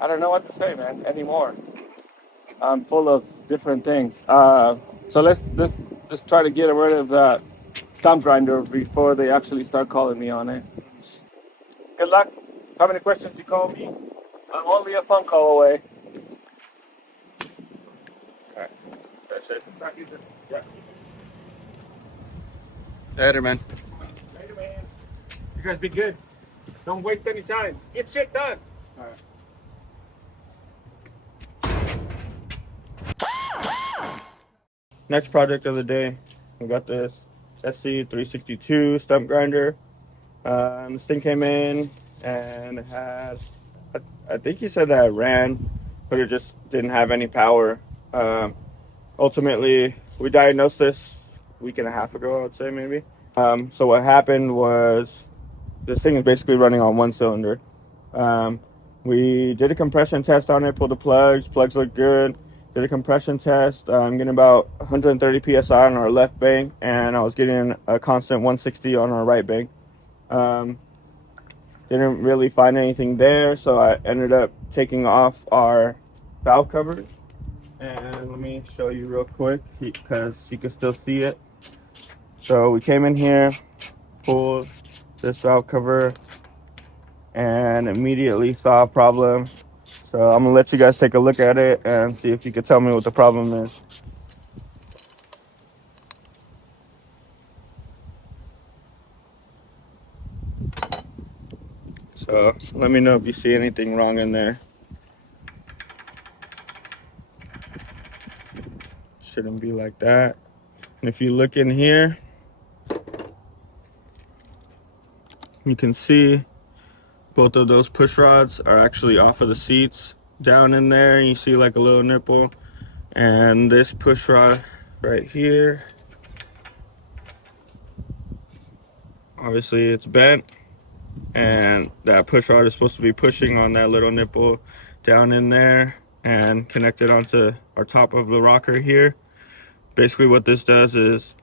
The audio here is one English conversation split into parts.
I don't know what to say, man, anymore. I'm full of different things. So let's try to get rid of that stump grinder before they actually start calling me on it. Good luck. How many questions you call me? I'm only a phone call away. All right. That's it. Yeah. Later, man. Later, man. You guys be good. Don't waste any time. Get shit done. All right. Next project of the day, we got this SC362 stump grinder. This thing came in and it had, I think he said that it ran, but it just didn't have any power. Ultimately, we diagnosed this a week and a half ago, I would say maybe. So what happened was this thing is basically running on one cylinder. We did a compression test on it, pulled the plugs look good. Did a compression test, I'm getting about 130 psi on our left bank, and I was getting a constant 160 on our right bank. Didn't really find anything there, so I ended up taking off our valve cover. And let me show you real quick because you can still see it. So we came in here, pulled this valve cover, and immediately saw a problem. So I'm gonna let you guys take a look at it and see if you could tell me what the problem is. So let me know if you see anything wrong in there. Shouldn't be like that. And if you look in here, you can see both of those push rods are actually off of the seats down in there. You see like a little nipple. And this push rod right here, obviously it's bent. And that push rod is supposed to be pushing on that little nipple down in there and connected onto our top of the rocker here. Basically what this does is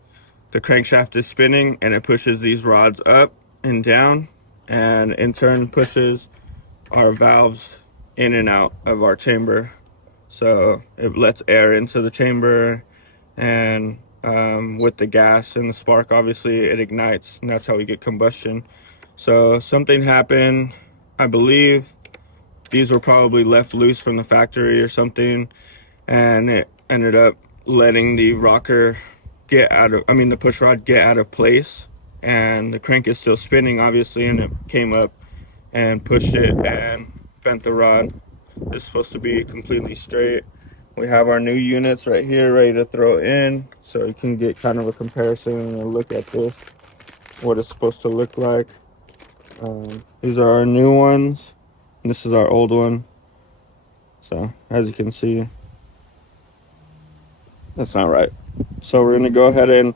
the crankshaft is spinning and it pushes these rods up and down, and in turn pushes our valves in and out of our chamber. So it lets air into the chamber, and with the gas and the spark, obviously it ignites, and that's how we get combustion. So something happened. I believe these were probably left loose from the factory or something, and it ended up letting the rocker the push rod get out of place, and the crank is still spinning, obviously, and it came up and pushed it and bent the rod. It's supposed to be completely straight. We have our new units right here ready to throw in, so you can get kind of a comparison and a look at this, what it's supposed to look like. These are our new ones, and this is our old one. So as you can see, that's not right. So we're gonna go ahead and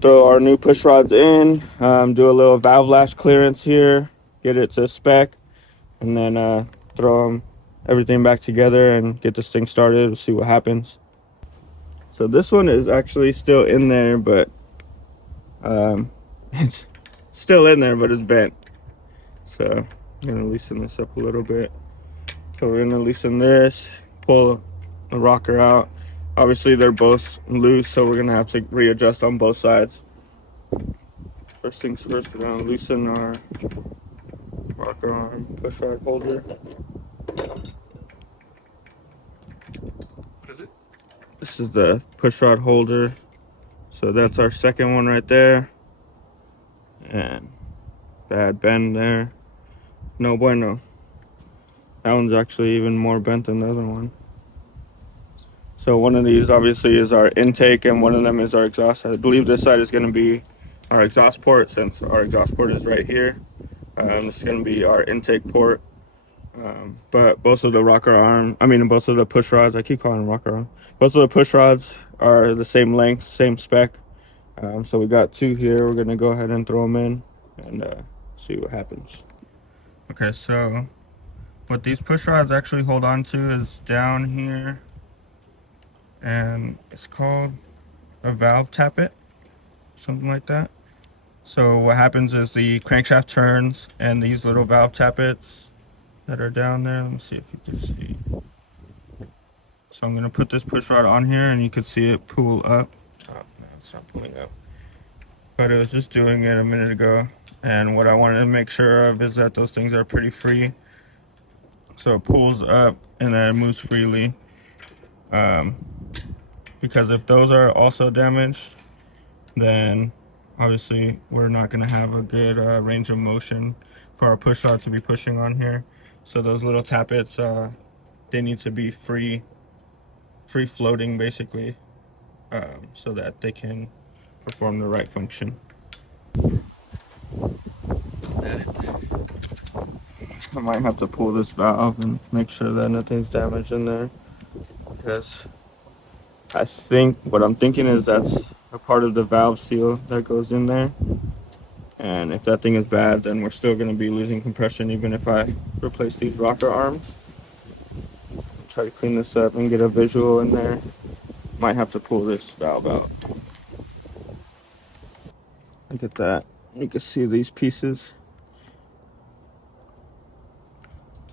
throw our new push rods in, do a little valve lash clearance here, get it to spec, and then throw everything back together and get this thing started. We'll see what happens. So this one is actually still in there, but it's still in there, but it's bent. So I'm gonna loosen this up a little bit. So we're gonna loosen this, pull the rocker out. Obviously they're both loose, so we're gonna have to readjust on both sides. First things first, we're gonna loosen our rocker arm push rod holder. What is it? This is the push rod holder. So that's our second one right there. And bad bend there. No bueno. That one's actually even more bent than the other one. So one of these obviously is our intake and one of them is our exhaust. I believe this side is going to be our exhaust port, since our exhaust port is right here. This is going to be our intake port. But both of the both of the push rods, I keep calling them rocker arm. Both of the push rods are the same length, same spec. So we got two here. We're going to go ahead and throw them in and see what happens. Okay, so what these push rods actually hold on to is down here, and it's called a valve tappet, something like that. So what happens is the crankshaft turns and these little valve tappets, that are down there. Let me see if you can see. So I'm gonna put this push rod on here and you can see it pull up. Oh, no, it's not pulling up. But it was just doing it a minute ago. And what I wanted to make sure of is that those things are pretty free. So it pulls up and then it moves freely. Because if those are also damaged, then obviously we're not going to have a good range of motion for our push rod to be pushing on here. So those little tappets, they need to be free floating basically, so that they can perform the right function. I might have to pull this valve and make sure that nothing's damaged in there, because I think what I'm thinking is that's a part of the valve seal that goes in there. And if that thing is bad, then we're still going to be losing compression even if I replace these rocker arms. Try to clean this up and get a visual in there. Might have to pull this valve out. Look at that. You can see these pieces.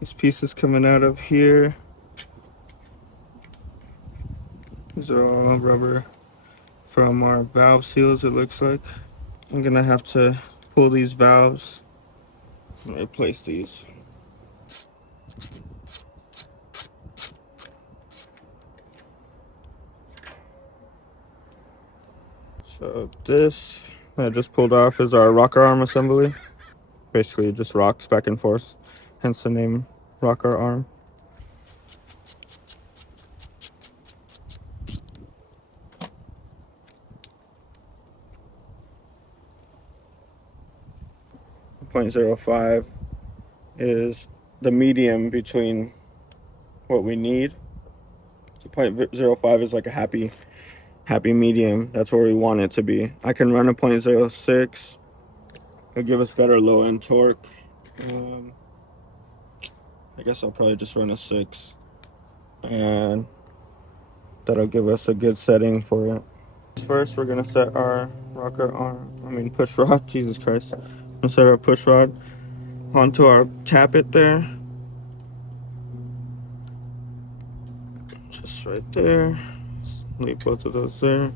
These pieces coming out of here. These are all rubber from our valve seals, it looks like. I'm going to have to pull these valves and replace these. So this I just pulled off is our rocker arm assembly. Basically it just rocks back and forth, hence the name rocker arm. .05 is the medium between what we need. So .05 is like a happy medium. That's where we want it to be. I can run a .06. It'll give us better low end torque. I guess I'll probably just run a 6, and that'll give us a good setting for it. First, we're gonna set our push rod. Jesus Christ! I'm gonna set our push rod onto our tappet there. Just right there. Leave both of those there.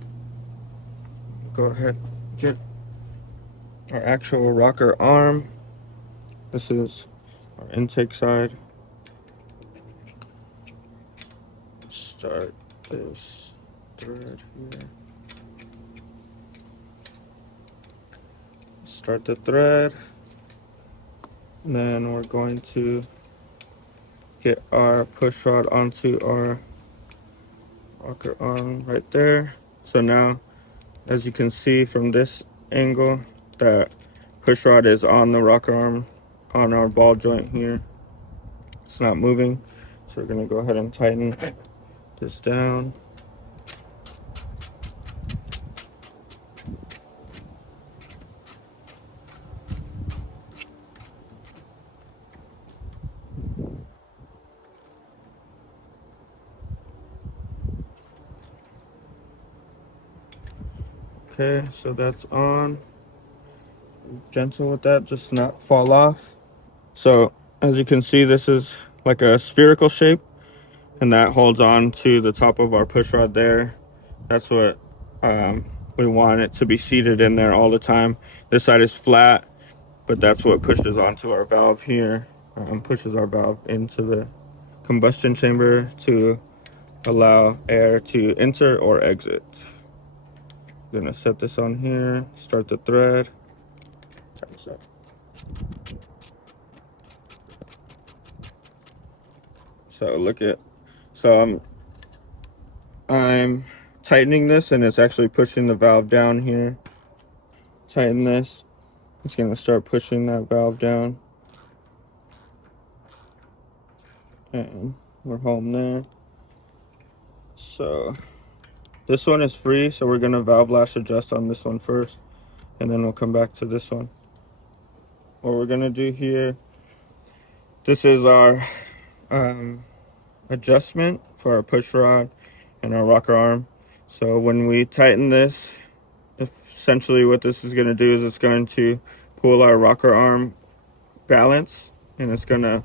Go ahead, get our actual rocker arm. This is our intake side. Start this thread here. Start the thread. And then we're going to get our push rod onto our rocker arm right there. So now, as you can see from this angle, that push rod is on the rocker arm, on our ball joint here. It's not moving. So we're gonna go ahead and tighten this down. Okay, so that's on. Gentle with that, just not fall off. So as you can see, this is like a spherical shape, and that holds on to the top of our push rod there. That's what we want it to be seated in there all the time. This side is flat, but that's what pushes onto our valve here, pushes our valve into the combustion chamber to allow air to enter or exit. I'm gonna set this on here, start the thread. Tighten this up. So I'm tightening this, and it's actually pushing the valve down here. Tighten this. It's gonna start pushing that valve down. And we're home there. So this one is free, so we're gonna valve lash adjust on this one first, and then we'll come back to this one. What we're gonna do here, this is our adjustment for our push rod and our rocker arm. So when we tighten this, essentially what this is going to do is it's going to pull our rocker arm balance, and it's going to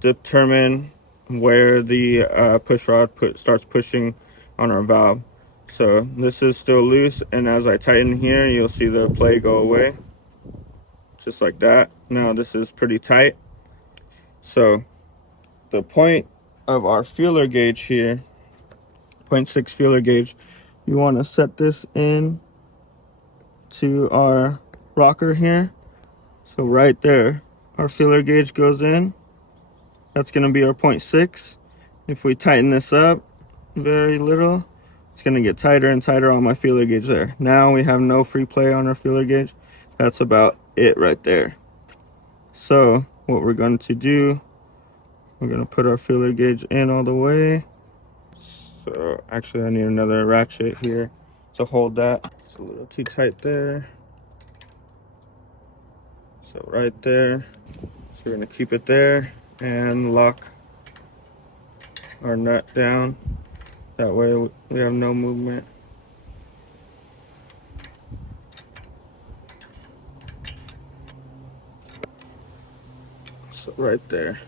determine where the push rod starts pushing on our valve. So this is still loose, and as I tighten here, you'll see the play go away, just like that. Now this is pretty tight. So the point of our feeler gauge here, 0.6 feeler gauge, you want to set this in to our rocker here. So right there, our feeler gauge goes in. That's going to be our 0.6. If we tighten this up very little, it's going to get tighter and tighter on my feeler gauge there. Now we have no free play on our feeler gauge. That's about it right there. So what we're going to do, we're going to put our feeler gauge in all the way. So actually I need another ratchet here to hold that. It's a little too tight there. So right there. So we're going to keep it there and lock our nut down. That way we have no movement. So right there.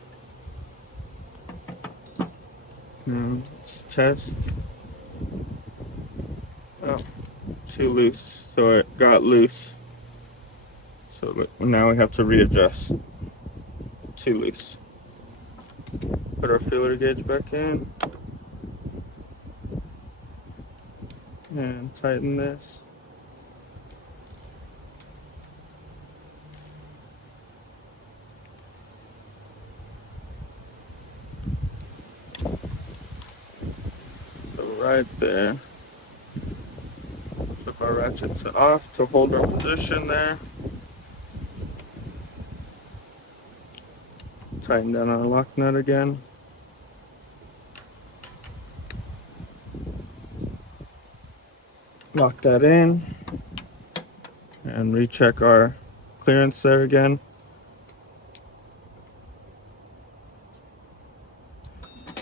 Now let's test. Oh, too loose. So it got loose. So now we have to readjust. Too loose. Put our feeler gauge back in. And tighten this. So right there. Flip our ratchets off to hold our position there. Tighten down our lock nut again. Lock that in. And recheck our clearance there again.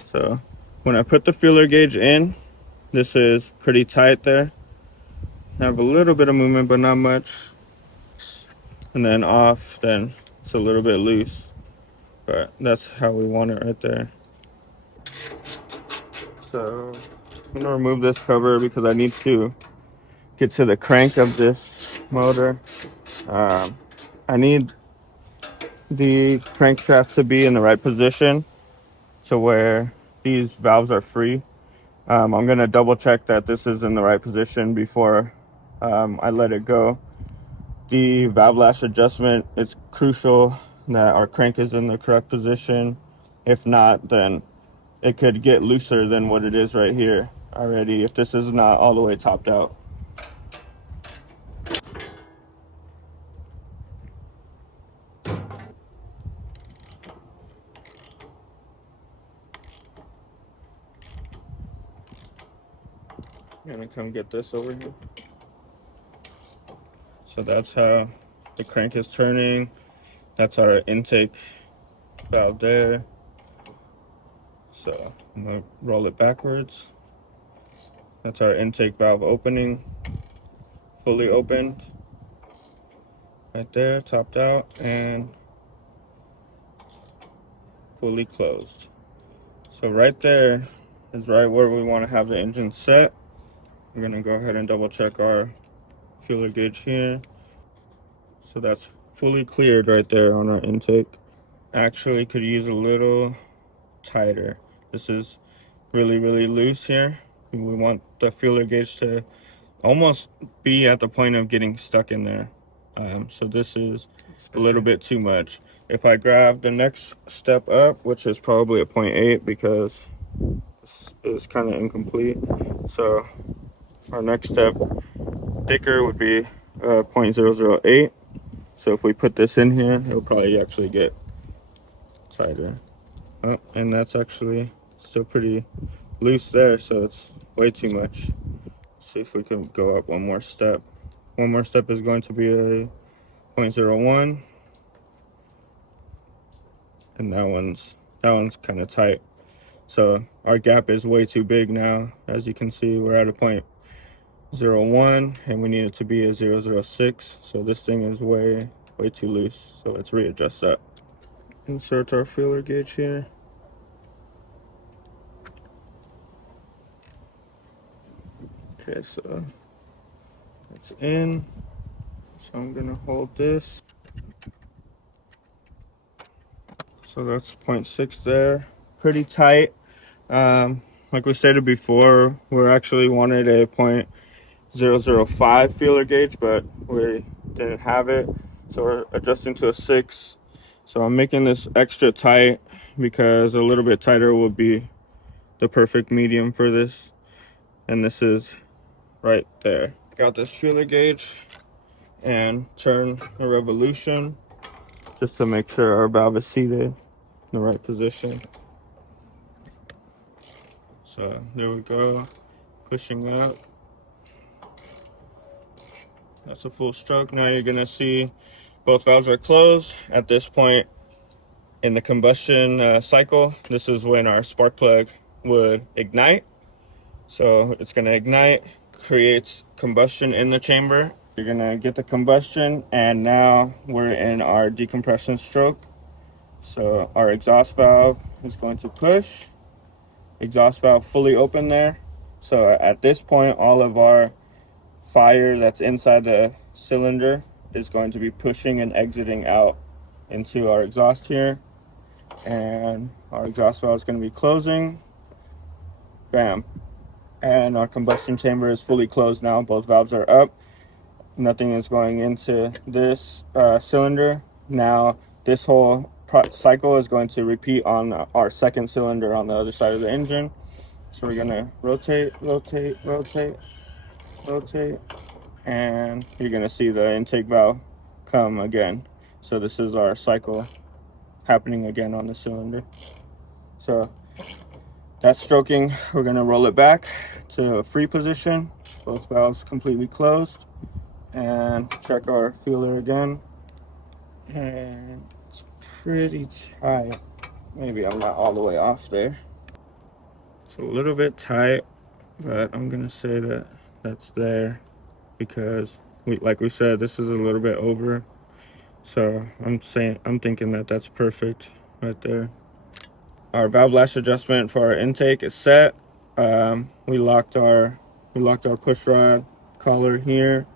So when I put the feeler gauge in, this is pretty tight there. Have a little bit of movement, but not much. And then off, then it's a little bit loose. But that's how we want it right there. So I'm gonna remove this cover because I need to get to the crank of this motor. I need the crankshaft to be in the right position to where these valves are free. I'm gonna double check that this is in the right position before I let it go. The valve lash adjustment, it's crucial that our crank is in the correct position. If not, then it could get looser than what it is right here already if this is not all the way topped out. I'm gonna come get this over here. So that's how the crank is turning. That's our intake valve there. So I'm gonna roll it backwards. That's our intake valve opening, fully opened. Right there, topped out and fully closed. So right there is right where we want to have the engine set. We're gonna go ahead and double check our feeler gauge here. So that's fully cleared right there on our intake. Actually could use a little tighter. This is really, really loose here. We want the feeler gauge to almost be at the point of getting stuck in there. So this is a little bit too much. If I grab the next step up, which is probably a 0.8 because this is kind of incomplete. So our next step thicker would be 0.008. So if we put this in here, it'll probably actually get tighter. Oh, and that's actually still pretty loose there, so it's way too much. Let's see if we can go up one more step. One more step is going to be a 0.01. And that one's kind of tight. So our gap is way too big now. As you can see, we're at a 0.01 and we need it to be a 0.006. So this thing is way too loose. So let's readjust that. insert our feeler gauge here. Okay, so it's in. So I'm gonna hold this. So that's 0.6 there. Pretty tight. Like we stated before, we actually wanted a 0.005 feeler gauge, but we didn't have it. So we're adjusting to a 6. So I'm making this extra tight because a little bit tighter will be the perfect medium for this. And this is right there. Got this feeler gauge and turn a revolution just to make sure our valve is seated in the right position. So there we go, pushing out. That's a full stroke. Now you're gonna see both valves are closed. At this point in the combustion cycle, this is when our spark plug would ignite. So it's gonna ignite, creates combustion in the chamber. You're gonna get the combustion, and now we're in our decompression stroke. So our exhaust valve is going to push. Exhaust valve fully open there. So at this point, all of our fire that's inside the cylinder is going to be pushing and exiting out into our exhaust here. And our exhaust valve is going to be closing. Bam. And our combustion chamber is fully closed now. Both valves are up. Nothing is going into this cylinder. Now this whole cycle is going to repeat on our second cylinder on the other side of the engine. So we're going to rotate, rotate, rotate, rotate, and you're going to see the intake valve come again. So this is our cycle happening again on the cylinder. So that's stroking. We're going to roll it back to a free position. Both valves completely closed. And check our feeler again. And it's pretty tight. Maybe I'm not all the way off there. It's a little bit tight, but I'm going to say that that's there because like we said, this is a little bit over. So I'm thinking that that's perfect right there. Our valve lash adjustment for our intake is set. We locked our push rod collar here.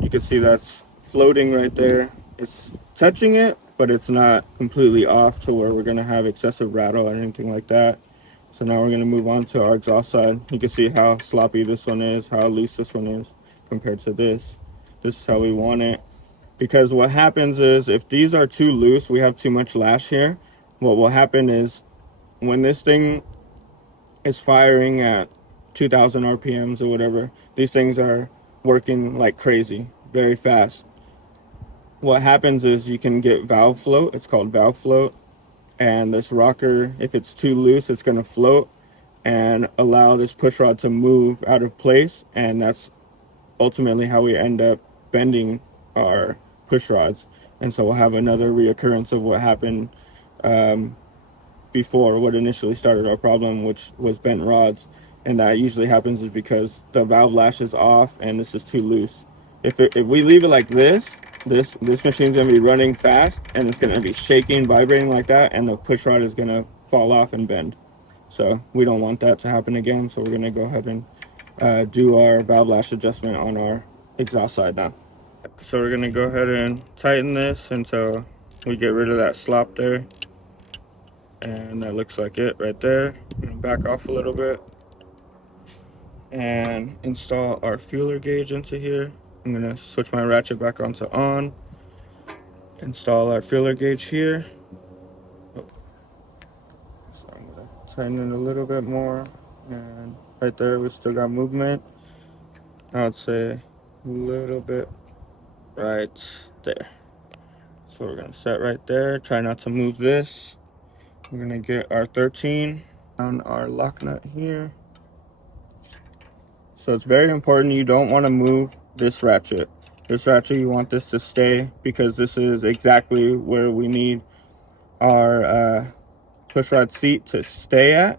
You can see that's floating right there. It's touching it, but it's not completely off to where we're gonna have excessive rattle or anything like that. So now we're gonna move on to our exhaust side. You can see how sloppy this one is, how loose this one is compared to this. This is how we want it. Because what happens is if these are too loose, we have too much lash here. What will happen is when this thing is firing at 2,000 RPMs or whatever, these things are working like crazy, very fast. What happens is you can get valve float. It's called valve float. And this rocker, if it's too loose, it's going to float and allow this push rod to move out of place. And that's ultimately how we end up bending our push rods. And so we'll have another reoccurrence of what happened before, what initially started our problem, which was bent rods. And that usually happens is because the valve lash is off and this is too loose. If we leave it like this machine's gonna be running fast and it's gonna be shaking, vibrating like that, and the push rod is gonna fall off and bend. So we don't want that to happen again. So we're gonna go ahead and do our valve lash adjustment on our exhaust side now. So we're gonna go ahead and tighten this until we get rid of that slop there. And that looks like it right there. I'm gonna back off a little bit and install our feeler gauge into here. I'm gonna switch my ratchet back onto on, install our feeler gauge here. So I'm gonna tighten it a little bit more, and right there we still got movement. I would say a little bit right there. So we're gonna set right there, try not to move this. We're gonna get our 13 on our lock nut here. So it's very important, you don't want to move this ratchet. This ratchet, you want this to stay because this is exactly where we need our push rod seat to stay at.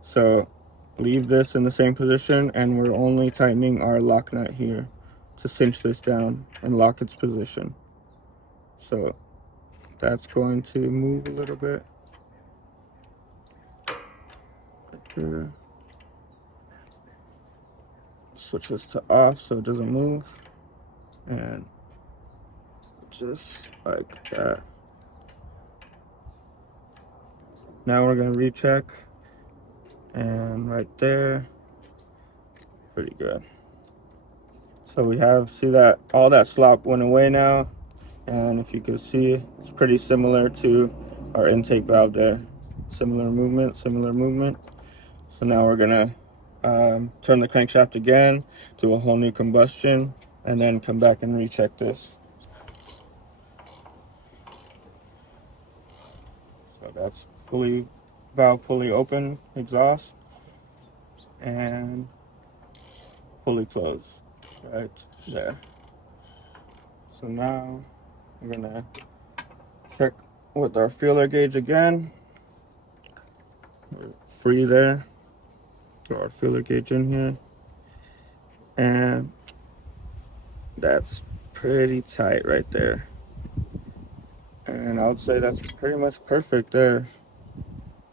So leave this in the same position, and we're only tightening our lock nut here to cinch this down and lock its position. So that's going to move a little bit. Right there. Switch this to off so it doesn't move. And just like that. Now we're gonna recheck. And right there, pretty good. So we have, see that all that slop went away now. And if you can see, it's pretty similar to our intake valve there. Similar movement. So now we're gonna turn the crankshaft again, do a whole new combustion, and then come back and recheck this. So that's valve fully open, exhaust, and fully closed right there. So now we're gonna check with our feeler gauge again. We're free there. Put our feeler gauge in here, and that's pretty tight right there. And I would say that's pretty much perfect there.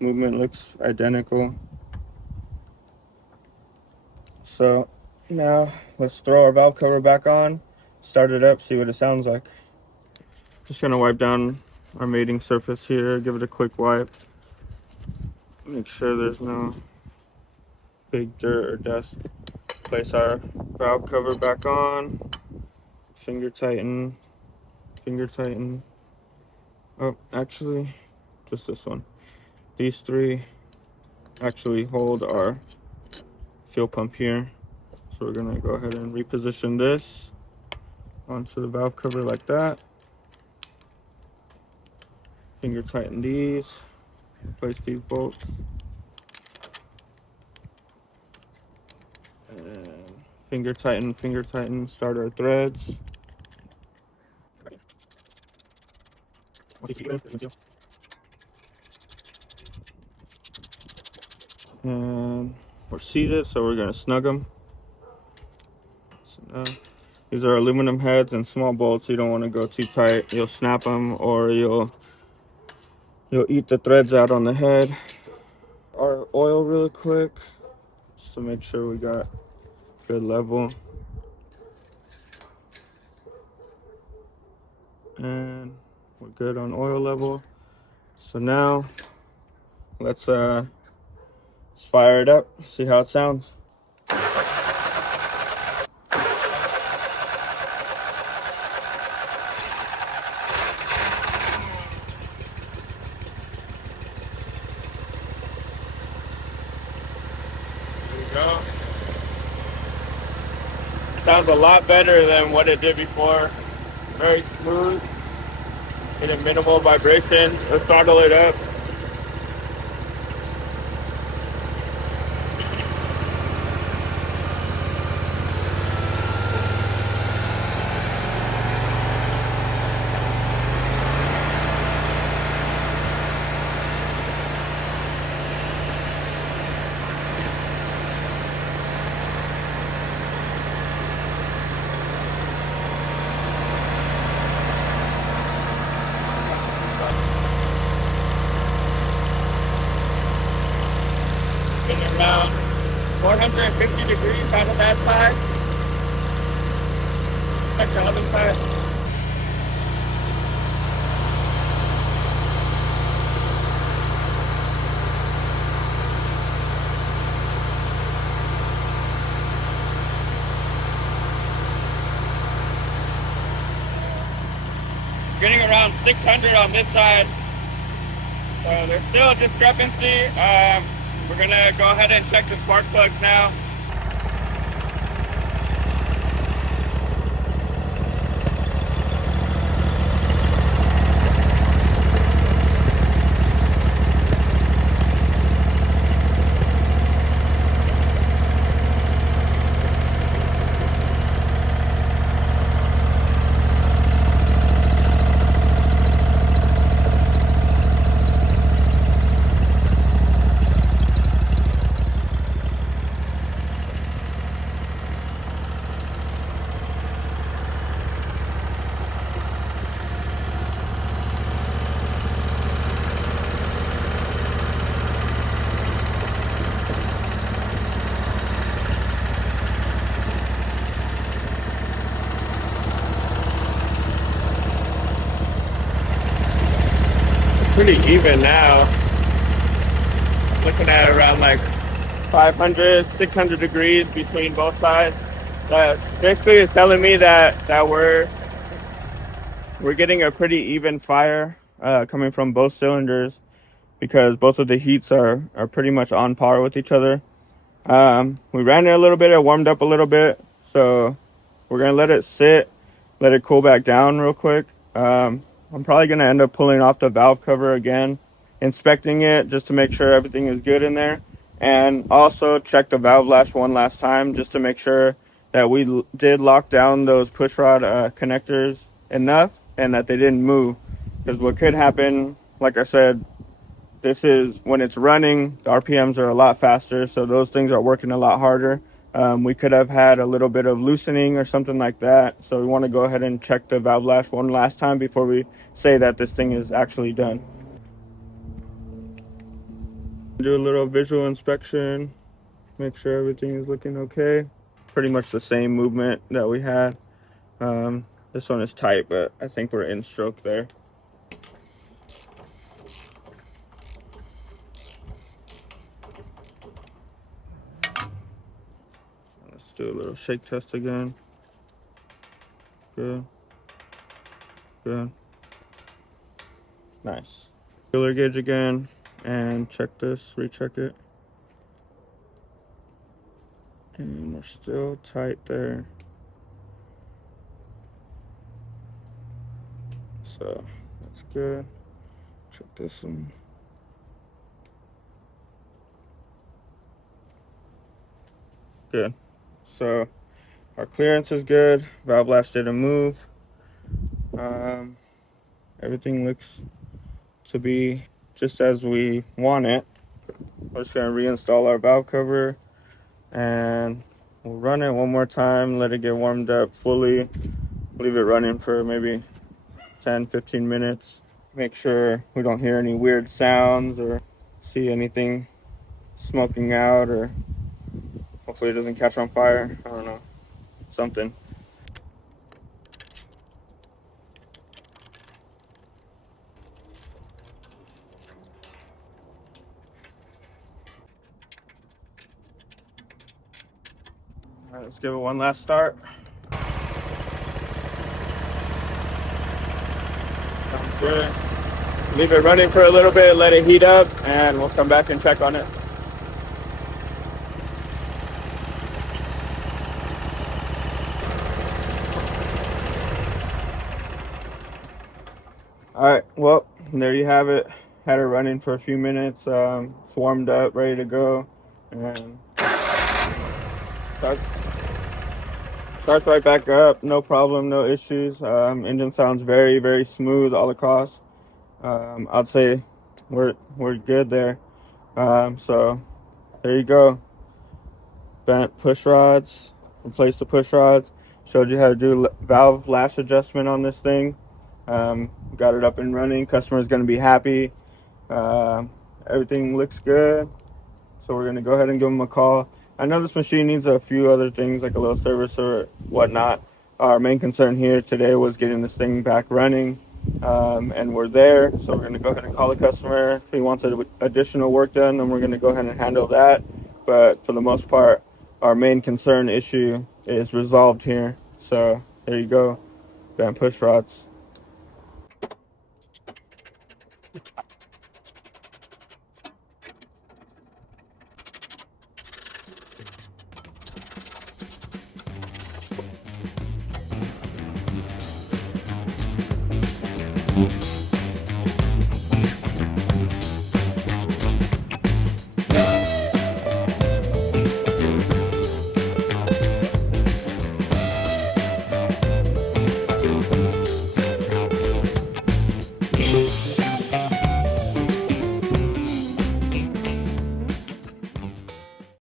Movement looks identical. So now let's throw our valve cover back on, start it up, see what it sounds like. Just gonna wipe down our mating surface here, give it a quick wipe. Make sure there's no big dirt or dust. Place our valve cover back on, finger tighten. Oh, actually, just this one. These three actually hold our fuel pump here. So we're gonna go ahead and reposition this onto the valve cover like that. Finger tighten these, place these bolts. And finger tighten, start our threads. And we're seated, so we're gonna snug them. So now, these are aluminum heads and small bolts. You don't want to go too tight. You'll snap them, or you'll eat the threads out on the head. Our oil really quick, just to make sure we got good level. And we're good on oil level. So now let's fire it up, see how it sounds. Go. Sounds a lot better than what it did before. Very smooth, in a minimal vibration. Let's throttle it up. Around 150 degrees out of that side. Check the other side. Getting around 600 on this side. So there's still a discrepancy. We're gonna go ahead and check the spark plugs now. pretty even now. Looking at around like 500, 600 degrees between both sides. That basically is telling me that we're getting a pretty even fire coming from both cylinders, because both of the heats are pretty much on par with each other. We ran it a little bit, it warmed up a little bit, so we're gonna let it sit, let it cool back down real quick. I'm probably gonna end up pulling off the valve cover again, inspecting it just to make sure everything is good in there, and also check the valve lash one last time just to make sure that we did lock down those push rod connectors enough and that they didn't move. Because what could happen, like I said, this is when it's running, the RPMs are a lot faster, so those things are working a lot harder. We could have had a little bit of loosening or something like that, so we want to go ahead and check the valve lash one last time before we say that this thing is actually done. Do a little visual inspection, make sure everything is looking okay. Pretty much the same movement that we had. This one is tight, but I think we're in stroke there. Let's do a little shake test again. Good. Good. Nice. Feeler gauge again and check this, recheck it. And we're still tight there. So that's good. Check this one. Good. So our clearance is good. Valve lash didn't move. Everything looks to be just as we want it. We're just gonna reinstall our valve cover and we'll run it one more time, let it get warmed up fully, leave it running for maybe 10-15 minutes. Make sure we don't hear any weird sounds or see anything smoking out, or hopefully it doesn't catch on fire. I don't know, something. All right, let's give it one last start. Sounds good. Leave it running for a little bit, let it heat up, and we'll come back and check on it. All right, well, there you have it. Had it running for a few minutes. It's warmed up, ready to go, and starts right back up. No problem, no issues. Engine sounds very, very smooth all across. I'd say we're good there. So there you go. Bent push rods, replace the push rods. Showed you how to do valve lash adjustment on this thing. Got it up and running. Customer's going to be happy. Everything looks good. So we're going to go ahead and give them a call. I know this machine needs a few other things like a little service or whatnot. Our main concern here today was getting this thing back running, and we're there. So we're going to go ahead and call the customer. If he wants additional work done, then we're going to go ahead and handle that. But for the most part, our main concern issue is resolved here. So there you go, bent push rods.